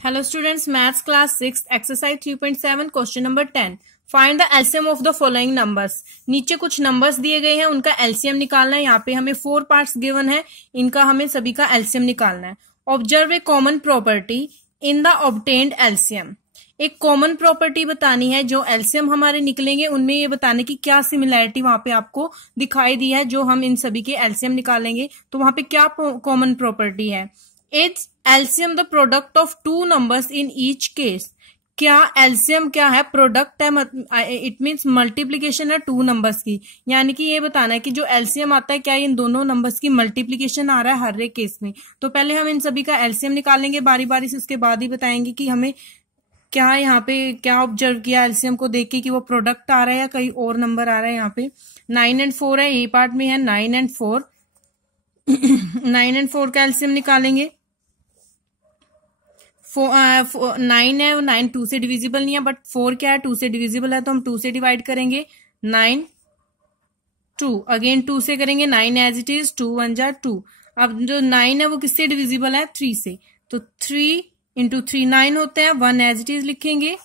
Hello students, maths class 6 exercise 3.7 question number 10 find the LCM of the following numbers. नीचे कुछ numbers दिए गए हैं, उनका एलसीएम निकालना है। यहाँ पे हमें 4 पार्ट्स गिवन है, इनका हमें सभी का एलसीएम निकालना है। Observe a common property in the obtained LCM. एक कॉमन प्रॉपर्टी बतानी है, जो एलसीएम हमारे निकलेंगे उनमें ये बताने की क्या सिमिलैरिटी वहां पे आपको दिखाई दी है, जो हम इन सभी के एलसीएम निकालेंगे। तो वहां पे क्या कॉमन प्रॉपर्टी है? It's LCM the product of two numbers in each case. क्या एलसीएम क्या है? प्रोडक्ट है, इट मीन्स मल्टीप्लीकेशन है टू नंबर्स की। यानी कि ये बताना है कि जो एलसीएम आता है क्या इन दोनों नंबर्स की मल्टीप्लीकेशन आ रहा है हर एक केस में। तो पहले हम इन सभी का एलसीएम निकालेंगे बारी बारी से, उसके बाद ही बताएंगे कि हमें क्या यहाँ पे क्या ऑब्जर्व किया एलसीएम को देख के कि वो प्रोडक्ट आ रहा है या कहीं और नंबर आ रहा है। यहाँ पे 9 और 4 है, ए पार्ट में है 9 और 4। 9 और 4 का एलसीएम निकालेंगे। 9 है, 9 2 से डिविजिबल नहीं है, बट 4 क्या है? 2 से डिविजिबल है, तो हम 2 से डिवाइड करेंगे। 9 2 अगेन 2 से करेंगे। 9 एज इट इज, 2 1 जा 2। अब जो 9 है वो किससे डिविजिबल है? 3 से, तो 3 इंटू 3 9 होते हैं। 1 एज इट इज लिखेंगे।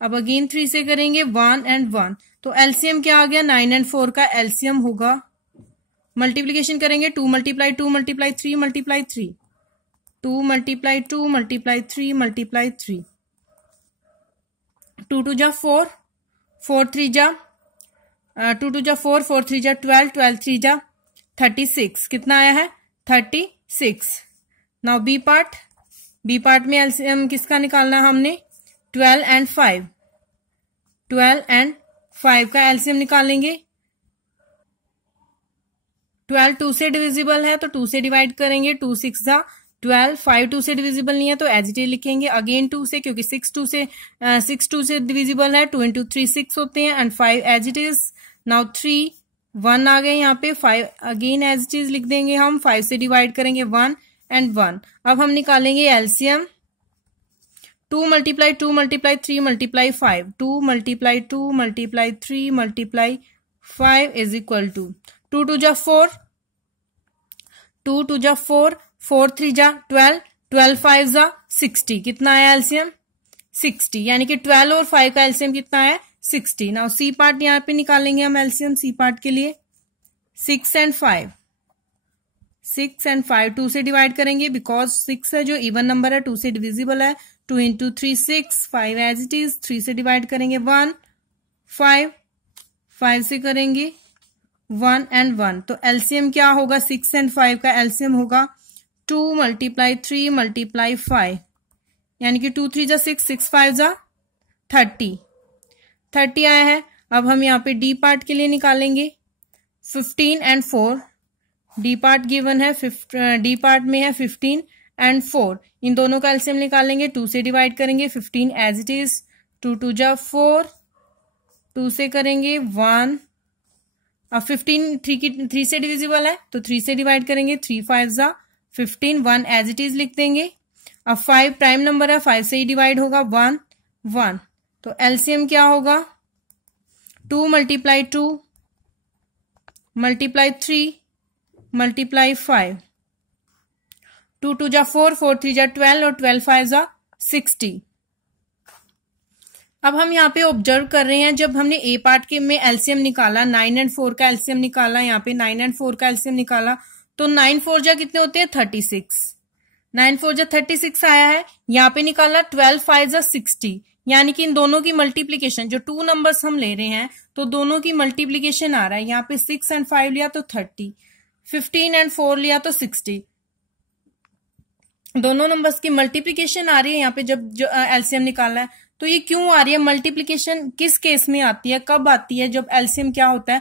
अब अगेन 3 से करेंगे, 1 और 1। तो एलसीएम क्या आ गया? 9 और 4 का एलसीएम होगा, मल्टीप्लीकेशन करेंगे 2 multiply 2 multiply 3 multiply 3, 2 multiply 2 multiply 3 multiply 3, 2 2 जा 4, 4 3 जा 2 2 जा 4, 4 3 जा 12, 12 3 जा 36। कितना आया है? 36। Now B part. B part में एलसीएम किसका निकालना है हमने? 12 और 5। 12 और 5 का एलसीएम निकालेंगे। 12 2 से डिविजिबल है, तो 2 से डिवाइड करेंगे। 2 6 जा 12। 5 2 से डिविजिबल नहीं है, तो एज इट इज लिखेंगे। अगेन 2 से, क्योंकि 6 2 से डिविजिबल है। 2 इंटू 3 6 होते हैं, and 5 as it is. Now 3 1 आ गए यहाँ पे। 5 अगेन एज इट इज लिख देंगे हम। 5 से डिवाइड करेंगे 1 और 1। अब हम निकालेंगे LCM. 2 multiply 2 multiply 3 multiply 5, 2 multiply 2 multiply 3 multiply 5 is equal to 2 2 जा 4, 2 2 जा 4, 4 3 जा 12, 12 5 जा 60। कितना आया एलसीएम? 60। यानी कि 12 और 5 का एलसीएम कितना है? 60। नाउ सी पार्ट यहाँ पे निकालेंगे हम एलसीएम सी पार्ट के लिए। 6 और 5, 6 और 5 2 से डिवाइड करेंगे, बिकॉज 6 है जो इवन नंबर है, 2 से डिविजिबल है। 2 इंटू 3 6, 5 एज इट इज। 3 से डिवाइड करेंगे 1 5, 5 से करेंगे 1 और 1। तो एलसीएम क्या होगा? 6 और 5 का एलसीएम होगा 2 मल्टीप्लाई 3 मल्टीप्लाई 5, यानी कि 2 3 जा 6, 6 5 जा 30। 30 आया है। अब हम यहाँ पे डी पार्ट के लिए निकालेंगे। 15 और 4, डी पार्ट गिवन है। डी पार्ट में है 15 और 4। इन दोनों का एलसीएम निकालेंगे। 2 से डिवाइड करेंगे। 15 एज इट इज। 2 2 जा 4, 2 से करेंगे 1। अब 15 3 से डिविजिबल है, तो 3 से डिवाइड करेंगे। 3 5 जा 15, 1 एज इट इज लिख देंगे। अब 5 प्राइम नंबर है, 5 से ही डिवाइड होगा। 1 1, तो एलसीएम क्या होगा? 2 मल्टीप्लाई 2 मल्टीप्लाई 3 मल्टीप्लाई 5, 2 2 जा 4, 4 3 जा 12, और 12 5 जा 60। अब हम यहाँ पे ऑब्जर्व कर रहे हैं, जब हमने ए पार्ट के में एलसीएम निकाला, 9 और 4 का एलसीएम निकाला। यहाँ पे 9 और 4 का एलसीएम निकाला, तो 9 4 जा कितने होते हैं? 36। 9 4 जा 36 आया है। यहाँ पे निकाला 12 5 जा 60, यानी कि इन दोनों की मल्टीप्लीकेशन, जो टू नंबर्स हम ले रहे हैं, तो दोनों की मल्टीप्लीकेशन आ रहा है। यहाँ पे 6 और 5 लिया तो 30, 15 और 4 लिया तो 60। दोनों नंबर्स की मल्टीप्लीकेशन आ रही है यहाँ पे जब जो एलसीएम निकालना है। तो ये क्यों आ रही है? मल्टीप्लीकेशन किस केस में आती है, कब आती है? जब एलसीएम क्या होता है,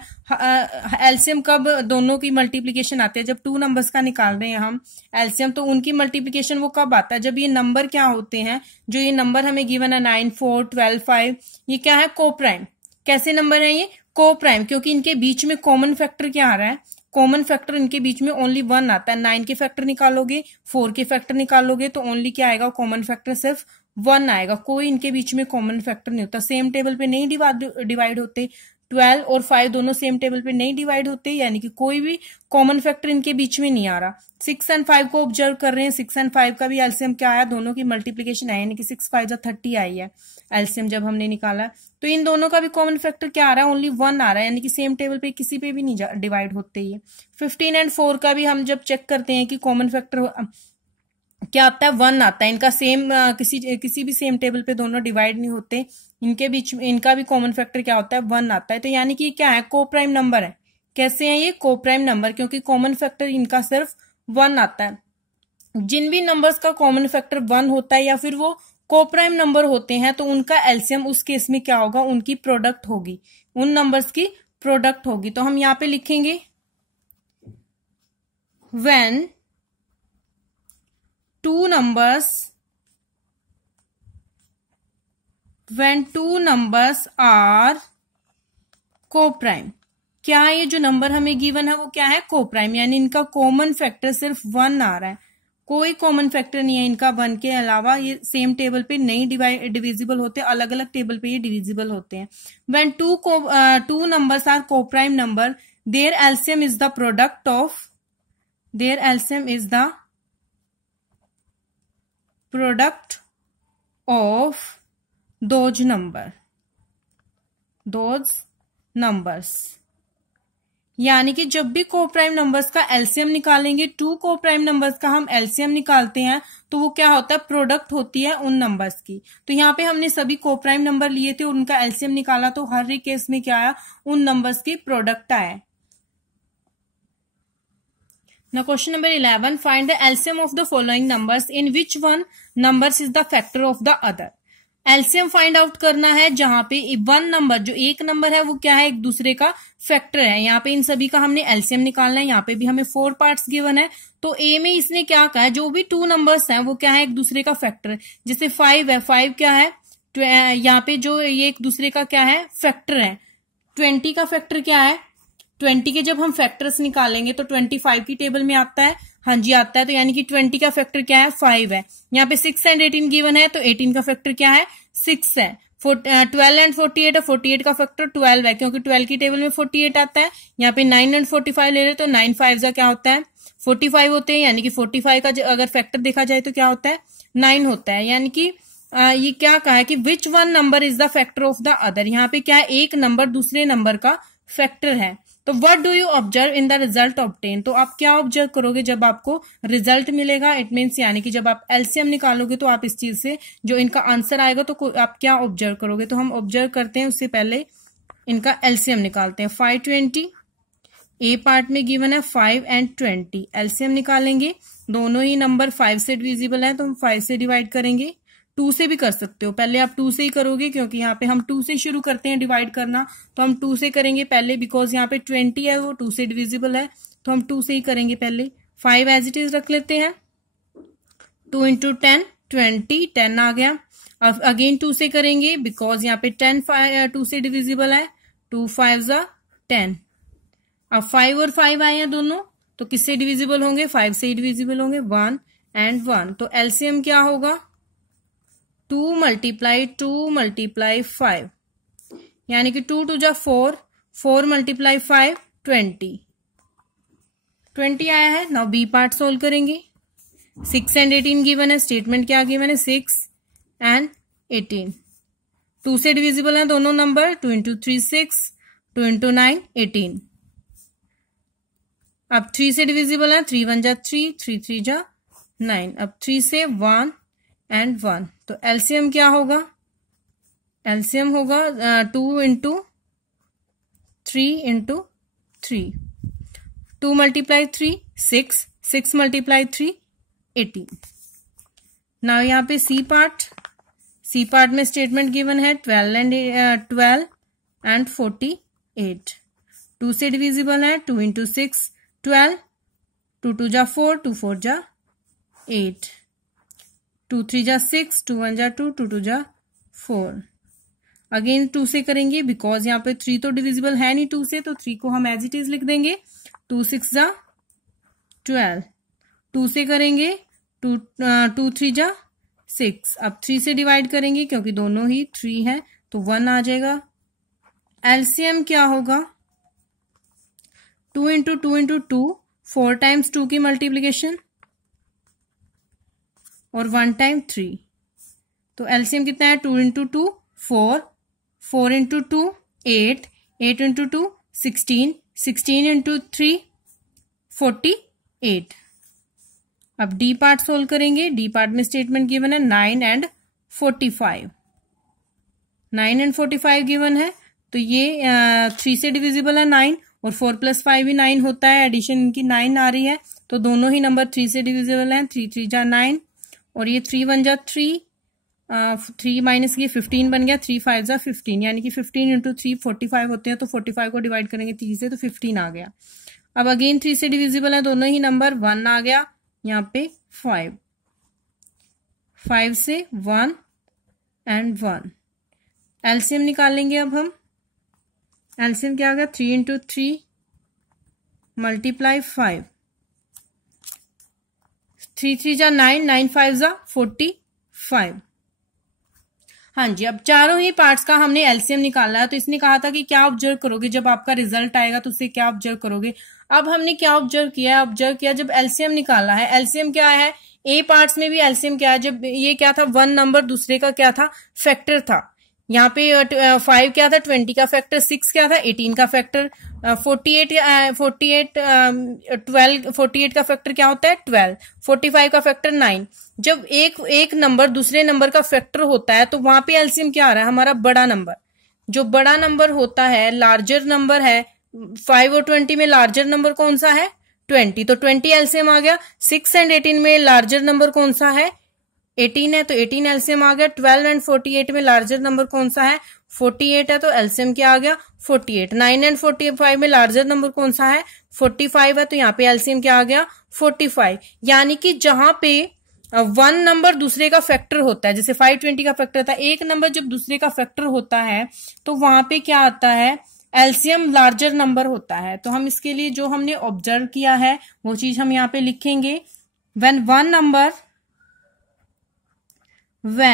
एलसीएम कब दोनों की मल्टीप्लीकेशन आती है? जब टू नंबर्स का निकाल रहे हैं हम एलसीएम, तो उनकी मल्टीप्लीकेशन वो कब आता है? जब ये नंबर क्या होते हैं, जो ये नंबर हमें गिवन है 9 4 12 5, ये क्या है? को प्राइम। कैसे नंबर है ये? को प्राइम, क्योंकि इनके बीच में कॉमन फैक्टर क्या आ रहा है? कॉमन फैक्टर इनके बीच में ओनली 1 आता है। 9 के फैक्टर निकालोगे, 4 के फैक्टर निकालोगे, तो ओनली क्या आएगा? कॉमन फैक्टर सिर्फ 1 आएगा। कोई इनके बीच में कॉमन फैक्टर नहीं होता। सेम टेबल पे नहीं डिवाइड होते, 12 और 5 दोनों सेम टेबल पे नहीं डिवाइड होते, यानी कि कोई भी कॉमन फैक्टर इनके बीच में नहीं आ रहा। 6 एंड 5 को ऑब्जर्व कर रहे हैं, 6 एंड 5 का भी एलसीएम क्या आया, दोनों की मल्टीप्लीकेशन आई, यानी कि 6 5 30 आई है एलसीएम जब हमने निकाला। तो इन दोनों का भी कॉमन फैक्टर क्या आ रहा है, ओनली 1 आ रहा है, यानी कि सेम टेबल पे किसी पे भी नहीं डिवाइड होते ये। 15 एंड 4 का भी हम जब चेक करते हैं कि कॉमन फैक्टर क्या आता है, 1 आता है। इनका सेम किसी भी सेम टेबल पे दोनों डिवाइड नहीं होते, इनके बीच में इनका भी कॉमन फैक्टर क्या होता है, 1 आता है। तो यानी कि क्या है, को प्राइम नंबर है। कैसे है ये, को प्राइम नंबर, क्योंकि कॉमन फैक्टर इनका सिर्फ 1 आता है। जिन भी नंबर्स का कॉमन फैक्टर 1 होता है या फिर वो को प्राइम नंबर होते हैं, तो उनका एलसीएम उस केस में क्या होगा, उनकी प्रोडक्ट होगी, उन नंबर्स की प्रोडक्ट होगी। तो हम यहां पे लिखेंगे when two numbers are co-prime, क्या ये जो नंबर हमें गिवन है वो क्या है, को-प्राइम, यानी इनका कॉमन फैक्टर सिर्फ 1 आ रहा है, कोई कॉमन फैक्टर नहीं है इनका 1 के अलावा। ये सेम टेबल पे नहीं डिविजिबल होते, अलग अलग टेबल पे ये डिविजिबल होते हैं। When two numbers are co-prime number, their LCM is the product of those numbers, यानी कि जब भी को प्राइम नंबर्स का एलसीएम निकालेंगे, 2 को प्राइम नंबर्स का हम एलसीएम निकालते हैं, तो वो क्या होता है, प्रोडक्ट होती है उन नंबर्स की। तो यहाँ पे हमने सभी को प्राइम नंबर लिए थे, उनका एलसीएम निकाला, तो हर एक केस में क्या आया, उन नंबर्स की प्रोडक्ट आया। Now question number 11, find the LCM of the following numbers in which one numbers is the factor of the other। LCM find out करना है जहां पे वन नंबर, जो एक नंबर है वो क्या है, एक दूसरे का फैक्टर है। यहाँ पे इन सभी का हमने एलसीएम निकालना है, यहाँ पे भी हमें 4 पार्ट्स गिवन है। तो ए में इसने क्या कहा है, जो भी 2 नंबर्स हैं वो क्या है, एक दूसरे का फैक्टर है। जैसे 5 है, 5 क्या है, यहाँ पे जो ये एक दूसरे का क्या है, फैक्टर है। 20 का फैक्टर क्या है, 20 के जब हम फैक्टर्स निकालेंगे तो 25 की टेबल में आता है, हाँ जी आता है। तो यानी कि 20 का फैक्टर क्या है, 5 है। यहाँ पे 6 एंड 18 गिवन है, तो 18 का फैक्टर क्या है, 6 है। 12 एंड 48 है, 48 का फैक्टर 12 है, क्योंकि 12 की टेबल में 48 आता है। यहाँ पे 9 एंड 45 ले रहे, तो 9 5 का क्या होता है, 45 होते हैं, यानी कि 45 का अगर फैक्टर देखा जाए तो क्या होता है, 9 होता है। यानी कि ये क्या कहा है कि which one number is the factor of the other, यहाँ पे क्या है, एक नंबर दूसरे नंबर का फैक्टर है। तो what do you observe in the result obtain, तो आप क्या ऑब्जर्व करोगे जब आपको रिजल्ट मिलेगा, इट मीन्स यानी कि जब आप एलसीएम निकालोगे तो आप इस चीज से जो इनका आंसर आएगा तो आप क्या ऑब्जर्व करोगे। तो हम ऑब्जर्व करते हैं, उससे पहले इनका एलसीएम निकालते हैं। 520 ए पार्ट में गिवन है 5 एंड 20, एलसीएम निकालेंगे। दोनों ही नंबर 5 से डिविजिबल है, तो हम 5 से डिवाइड करेंगे। 2 से भी कर सकते हो, पहले आप 2 से ही करोगे, क्योंकि यहाँ पे हम 2 से शुरू करते हैं डिवाइड करना, तो हम 2 से करेंगे पहले, बिकॉज यहाँ पे 20 है वो 2 से डिविजिबल है, तो हम 2 से ही करेंगे पहले। 5 एज इट इज रख लेते हैं। 2 इंटू 10 20, 10 आ गया। अब अगेन 2 से करेंगे, बिकॉज यहाँ पे 10 2 से डिविजिबल है, 2 5 10। अब 5 और 5 आए हैं दोनों, तो किससे डिविजिबल होंगे, 5 से ही डिविजिबल होंगे, 1 एंड 1। तो एलसीएम क्या होगा, 2 मल्टीप्लाई 5, यानी कि 2 2 4, 4 मल्टीप्लाई 5 20 आया है। नाउ बी पार्ट सोल्व करेंगे। 6 एंड 18 गिवन है, स्टेटमेंट क्या गिवन है, 6 एंड 18। 2 से डिविजिबल है दोनों नंबर, 2 इंटू 3 6, 2 इंटू 9 18। अब 3 से डिविजिबल है, 3 1 जा 3, 3 3 जा 9। अब 3 से 1 एंड 1, तो एलसीएम क्या होगा, एलसीएम होगा 2 into 3 into 3, 2 multiply 3 6, 6 multiply 3 18। Now यहाँ पे सी पार्ट में स्टेटमेंट गिवन है 12 एंड 48। 2 से डिविजिबल है, 2 इंटू 6 12, 2 2 जा 4, 2 4 जा 8, 2 3 जा 6, 2 1 जा 2, 2 2 जा 4। अगेन 2 से करेंगे, बिकॉज यहाँ पे 3 तो डिविजिबल है नहीं 2 से, तो 3 को हम एज इट इज लिख देंगे। 2 6 जा 12, 2 से करेंगे, 2 3 जा 6। अब 3 से डिवाइड करेंगे, क्योंकि दोनों ही 3 है, तो 1 आ जाएगा। एलसीएम क्या होगा, 2 इंटू 2 इंटू 2, 4 टाइम्स 2 की मल्टीप्लीकेशन और 1 टाइम 3। तो एलसीएम कितना है, 2 इंटू 2 4, 4 इंटू 2 8, 8 इंटू 2 16, 16 इंटू 3 48। अब डी पार्ट सोल्व करेंगे। डी पार्ट में स्टेटमेंट गिवन है 9 एंड 45, 9 एंड 45 गिवन है, तो ये 3 से डिविजिबल है 9, और 4 प्लस 5 भी 9 होता है, एडिशन इनकी 9 आ रही है, तो दोनों ही नंबर 3 से डिविजिबल हैं। 3 3 जा 9, और ये 3 1 जा 3, 3 माइनस ये 15 बन गया, 3 5 जा 15, यानी कि 15 इंटू 3 45 होते हैं, तो 45 को डिवाइड करेंगे 3 से तो 15 आ गया। अब अगेन 3 से डिविजिबल है दोनों ही नंबर, 1 आ गया, यहाँ पे 5, 5 से 1 एंड 1। एलसीएम निकालेंगे अब हम। एलसीएम क्या आ गया, 3 इंटू 3 मल्टीप्लाई 5, 3 3 जा 9, 9 5 जा 45। हाँ जी, अब चारों ही पार्ट्स का हमने एलसीएम निकाला है। तो इसने कहा था कि क्या ऑब्जर्व करोगे जब आपका रिजल्ट आएगा, तो उससे क्या ऑब्जर्व करोगे। अब हमने क्या ऑब्जर्व किया, ऑब्जर्व किया जब एलसीएम निकाला है। एलसीएम क्या है, ए पार्ट्स में भी एलसीएम क्या है, जब ये क्या था, 1 नंबर दूसरे का क्या था, फैक्टर था। यहाँ पे 5 क्या था, 20 का फैक्टर, 6 क्या था, 18 का फैक्टर, 48 का फैक्टर क्या होता है, 12, 45 का फैक्टर 9। जब एक नंबर दूसरे नंबर का फैक्टर होता है, तो वहां पे एलसीएम क्या आ रहा है, हमारा बड़ा नंबर। जो बड़ा नंबर होता है, लार्जर नंबर है, 5 और 20 में लार्जर नंबर कौन सा है, 20, तो 20 एलसीएम आ गया। 6 एंड 18 में लार्जर नंबर कौन सा है, 18 है, तो 18 एलसीएम आ गया। 12 एंड 48 में लार्जर नंबर कौन सा है, 48 है, तो एलसीएम क्या आ गया, 48। 9 एंड 45 में लार्जर नंबर कौन सा है, 45 है, तो यहाँ पे एलसीएम क्या आ गया, 45। यानी कि जहां पे 1 नंबर दूसरे का फैक्टर होता है, जैसे 520 का फैक्टर था, एक नंबर जब दूसरे का फैक्टर होता है, तो वहां पे क्या आता है, एलसीएम लार्जर नंबर होता है। तो हम इसके लिए जो हमने ऑब्जर्व किया है वो चीज हम यहाँ पे लिखेंगे। when one number is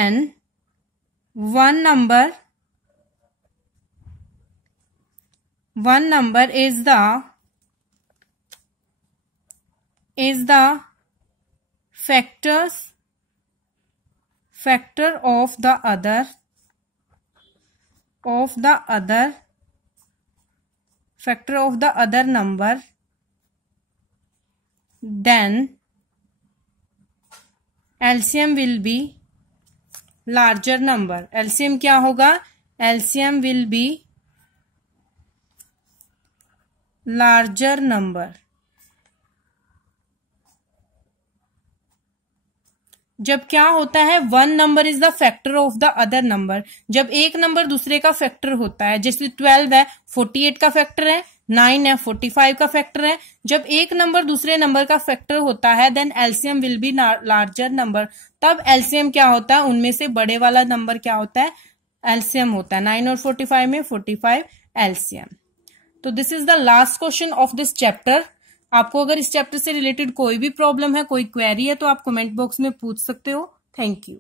the factor of the other number, then LCM will be larger number। LCM क्या होगा, LCM will be larger number। जब क्या होता है, 1 number is the factor of the other number, जब एक नंबर दूसरे का फैक्टर होता है, जैसे 12 है 48 का फैक्टर है, 9 है 45 का फैक्टर है, जब एक नंबर दूसरे नंबर का फैक्टर होता है, then LCM will be larger number. तब एलसीएम क्या होता है, उनमें से बड़े वाला नंबर क्या होता है, एलसीएम होता है। 9 और 45 में 45 एलसीएम। तो this is the last question of this chapter. आपको अगर इस चैप्टर से रिलेटेड कोई भी प्रॉब्लम है, कोई क्वेरी है, तो आप कमेंट बॉक्स में पूछ सकते हो। Thank you.